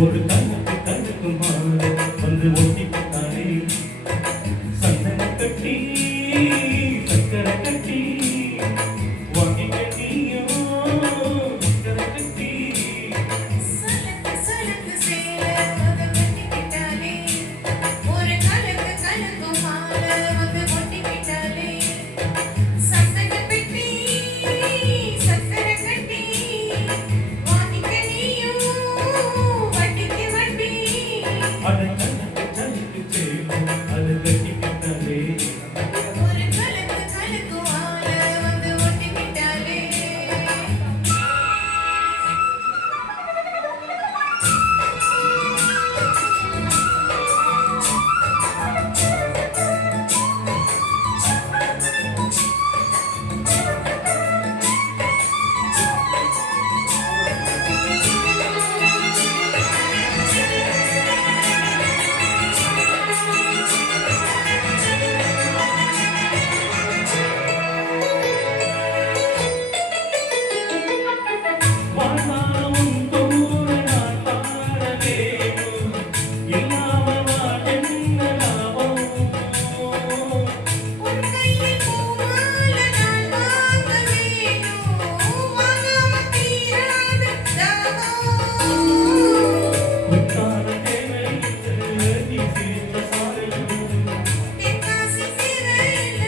ஒரு கண்ணுக்கு கண்ணுக்கு மாலை வந்து ஒட்டிக்கிட்டானே சந்தன கட்டி சக்கரை கட்டி வாங்கி கட்டியோ சக்கரை கட்டி சலக்கு சேல வந்து கட்டிக்கிட்டாலே ஒரு கலக்கு கலக்கு மாலை வந்து ஒட்டிக்கிட்டாலே சந்தன பெட்டி சக்கரை கட்டி வாங்கி கட்டியோ வட்டிக்கு வட்டி அட கண்ணுக்கு கண்ணுக்கு சேலை அது கட்டிக்கிட்டாலே ஒரு கலக்கு கலக்கு மாலை வந்து ஒட்டிக்கிட்டாலே வாழ்நாளும் தூர நான் பாட வேணும் இல்லாம வாழ்ந்த லாபம் உன் கையில் பூமாலை நான் வாங்க வேணும் வாங்காம தீராத தாகம் முத்தான தேவையில் நீ சிரித்த சாலையில் தெற்காசி சிறையில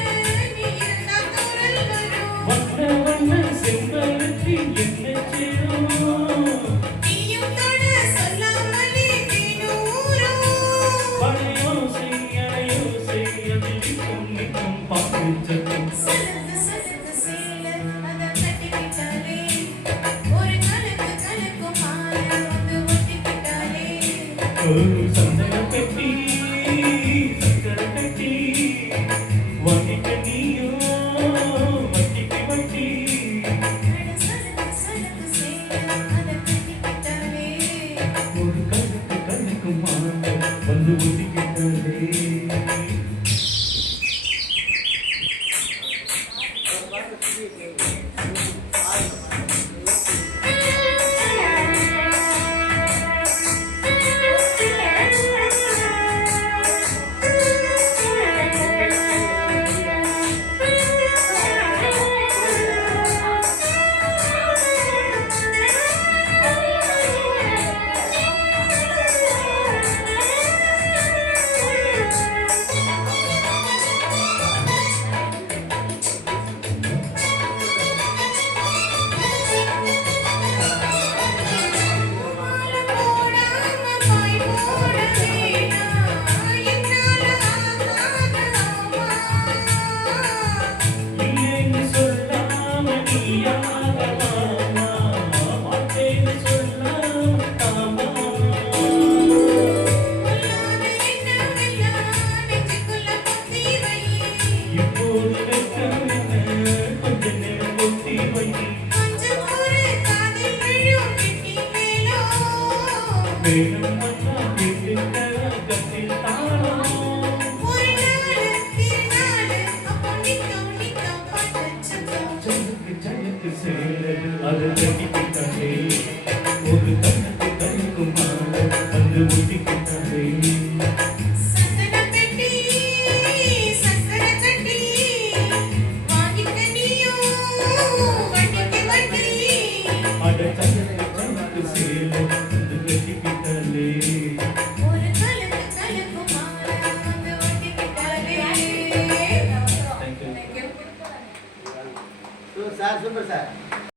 நீ இருந்தா தூரல் வரும் வண்ண வண்ண செம்பருத்தி என்ன சேரும் நீயும் தொட சொல்லாமலே தினூரும் பழையோசை அலையோசை அதில் நிற்கும் பாட்டுச்சத்தம் சலக்கு சலக்கு சேல அத கட்டிக்கிட்டாலே ஒரு கலக்கு கலக்கு மாலை வந்து ஒட்டிக்கிட்டாலே ஒரு சந்தன கட்டி சக்கரை கட்டி வாங்கிக்க நீயோ வட்டிக்கு வட்டி சலக்கு சலக்கு சேல அத கட்டிக்கிட்டாலே ஒரு கண்ணுக்கு கண்ணுக்கு மாலை வந்து ஒட்டிக்கிட்டாலே மாலை போடாம பாய் போட வேணாம் என்னால ஆகாதம்மா இல்லைன்னு சொல்லாம நீயாகலாமா வார்த்தைன்னு சொல்லாம தாமா பொல்லாத எண்ணமெல்லாம் நெஞ்சுக்குள்ள பொத்தி வை இப்போது வெட்கமென்ன கொஞ்ச நேரம் ஒத்தி வை கொஞ்சம் ஒரு காதில் விழும் கெட்டி மேலோ வேணும் வந்தா கேட்டுக்க கத்தில் தாளம் ஒரு நாள் திருநாள் அப்போ நித்தம் நித்தம் பாட்டு சத்தம் ஜனக்கு ஜனக்கு சேலை அது கட்டிக்கிட்டாலே ஒரு கண்ணுக்கு கண்ணுக்கு மாலை வந்து ஒட்டிக்கிட்டாலே சந்தன பெட்டி சக்கரை கட்டி வாங்கிக்க நீயும் வட்டிக்கு வட்டி அட ஜனக்கு ஜனக்கு சேலை